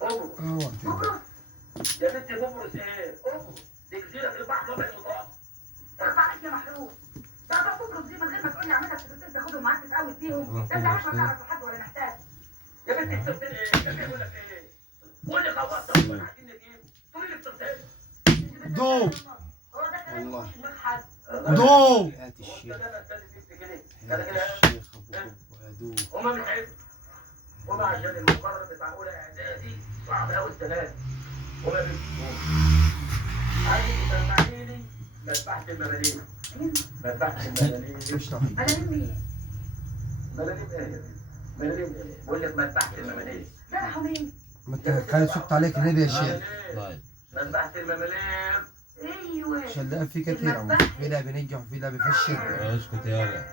قبرص يا بنتي قبرص ايه؟ قبرص دي جزيره في البحر المتوسط. ارفع عليك يا محروس. ده قبرص دي من غير ما تقول لي اعملها سكرتين تاخدهم معاك تتقوي بيهم، ده انت عارف ما تعرف لحد ولا محتاج. يا بنتي السكرتين ايه؟ كان بيقول لك ايه؟ قول لي خلصت ربنا عايزين نجيب تقول لي السكرتين. ضو هو ده كلام والله. مش دماغ حد. ضو هات الشيخ، ده انا استنى 6 جنيه. هات الشيخ ابو هدوء. هما مش عيب. هما عشان المقرر بتاع اولى اعدادي صعب قوي السنه دي. هما بيكتبوا عايز تسمعي لي مذبحة الملاليم. مذبحة الملاليم. مش طبيعي. ملاليم مين؟ ملاليم ايه يا بنتي؟ ملاليم ايه؟ بقول لك مذبحة الملاليم. ذبحوا مين؟ ما انت خالد سكت عليك النبي يا شيخ. مذبحة الملاليم. ايوه. عشان ده في كتير عمو. في ده بينجح وفي ده بيفشل. اسكت يالا.